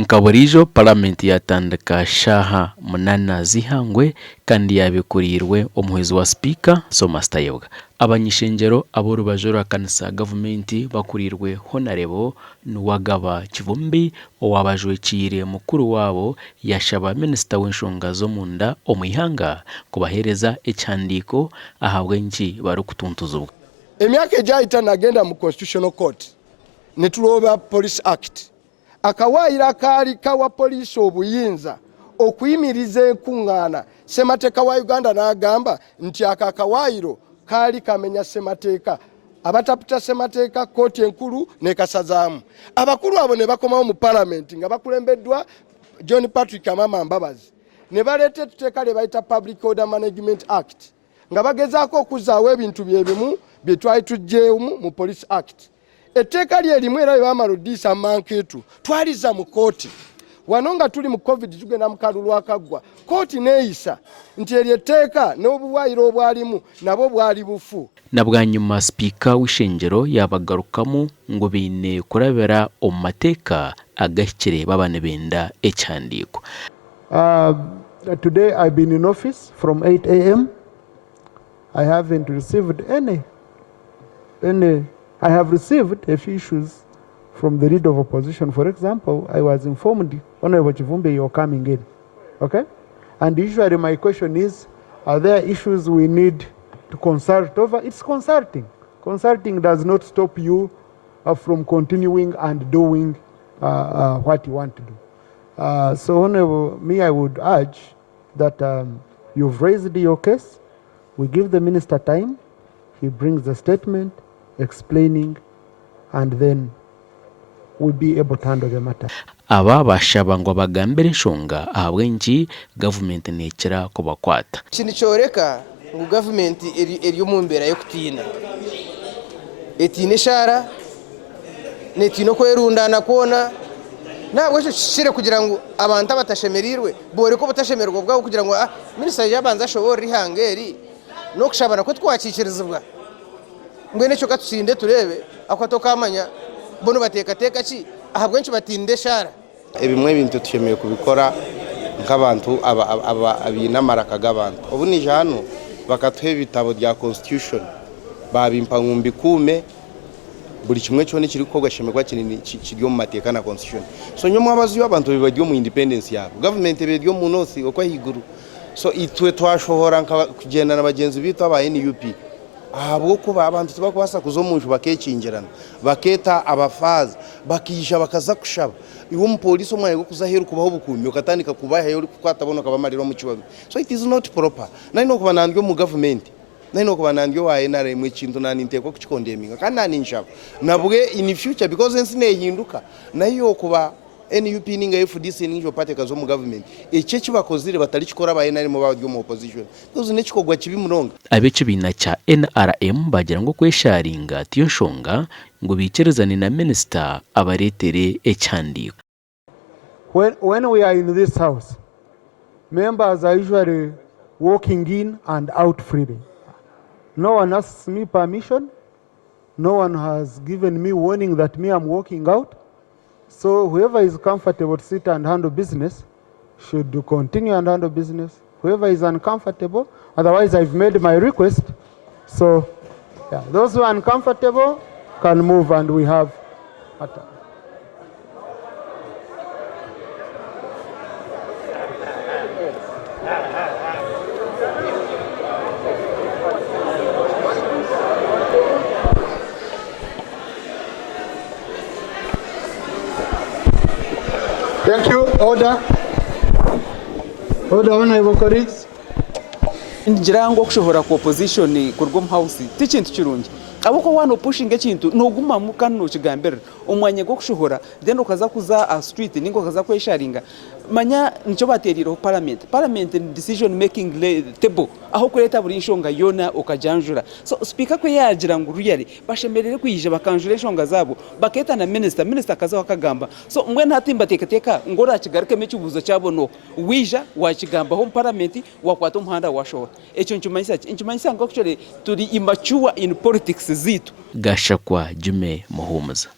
Nkaburijo Parliament yatandika shaha munana zihangwe kandi yabikurirwe umuhezi wa speaker Somastayebwa. Abany'eishengyero ab'orubajora kanisa government bakurirwe Honorable Nuwagaba Kivumbi owabajwekire mukuru wabo yashaba Minister w'enshonga zo munda omwihanga kubahereza ekyandiko ahabwe nki barukutuntuzibwa. Emyaka ejayita nagenda mu Constitutional Court netuloba Police Act. Akawaira kali kawa polisi obuyinza okuyimiriza enkungana semateeka wa Uganda n'agamba nti akakawairo kali kamenya semateeka abataputa semateeka kooti enkulu nekasazaamu abakulu abo ne bakomawo mu parliament nga bakulembeddwa John Patrick Amama Mbabazi ne baleeta etteeka lye bayita Public Order Management Act nga bagezaako okuzaawo ebintu byebimu bye twali tuggyeemu mu Police Act. Etteeka lye limu era bamala oddiisa mankeetu twaliza mu kooti wano nga tuli mu covid tugenda mu kalulu akaggwa kooti neeyisa nti eryo etteeka n'obuwaayiro obwalimu nabo bwali bufu. Nabwanyuma speaker w'ishengyero yabagarukamu ngo biine kurabira omu mateeka agahikire baba nibenda ekyandiiko. Today I've been in office from 8 a.m. I haven't received any I have received a few issues from the leader of opposition. For example, I was informed, Honorable Kivumbi, you're coming in. Okay? And usually my question is, are there issues we need to consult over? It's consulting. Consulting does not stop you from continuing and doing what you want to do. So, Honorable, I would urge that you've raised your case. We give the minister time. He brings the statement explaining, and then we'll be able to handle the matter. Aba bashaba ngo bagambire enshonga ahabwe nki government nekira kubakwata. Kintu kyoreka ngo government eri mu mbera yo kutina etine shara netino kwerundana kona nabwo cyo kishire kugira ngo abantu batashemerirwe bore ko batashemerwa bwabo kugira ngo minister yabanza ashobora ihangeri no kushabana ko twakikirizibwa mbwene cyo katusinde turebe akwatoka amanya bono bateka ki ahabwe nki batinde shara ebimwe bintu tushemeye kubikora nk'abantu abinamara kagabantu ubu ni jano bakatuhe bitabo bya constitution babimpa ngumbi kume buri kimwe cyo nikiri ko gashemerwa kinini kiryo mu mateka na constitution so nyuma abazi abantu bibadyo mu independence yabo government bedyo mu nosi okwa higuru so itwe twashohora kugenda na bagenzi bitu aba NUP ahabwo kuba abantu tubakubasa kuzomunju bakekingirana baketa abafazi bakisha bakaza kushaba iwo mupolisi omwaye kuzaheru kubaho bukumi ukatandika kubaha yo kwatabona kabamariro mu kibazo so it is not proper nino kuba nandyo mu government nino kuba nandyo wa NRM ikintu nani nteko kukikondeminga kandi nani nshaba nabwe in future because ensine yihinduka nayo kuba NUP ninga FDC ninjo pateka zo mu government ece kibakozire batari kikora ba NRM babyo mu opposition tuzi nekikogwa kibi muronga abece bina cha NRM bagira ngo kwesharinga tiyo shonga ngo bikerezane na minister abaretere ecyandiko. When we are in this house, members are usually walking in and out freely. No one asks me permission. No one has given me warning that I'm walking out. So whoever is comfortable to sit and handle business should continue and handle business. Whoever is uncomfortable, otherwise I've made my request. So yeah, those who are uncomfortable can move and we have attack. Thank you. Order. Order, honorable colleagues. Ngira ngo kushohora ku opposition ku rwo house tikintu kirungi abuko wano pushing ekintu no guma mu kanu kigambera umwanye go kushohora then ukaza kuza a street ningo kaza kwesharinga manya nicyo bateriro parliament decision making table aho kureta buri nshonga yona ukajanjura so speaker kwe yagira ngo ruyari bashemerere kwije bakanjura nshonga zabo baketa na minister kaza wakagamba so mwe ntatimba tekateka ngora kigaruke mecyubuzo cyabono wija wakigamba ho parliament wakwata umuhanda washohora ekyo ncyumanyisa ngo actually turi immature in politics zitu. Gashakwa Jume Muhumuza.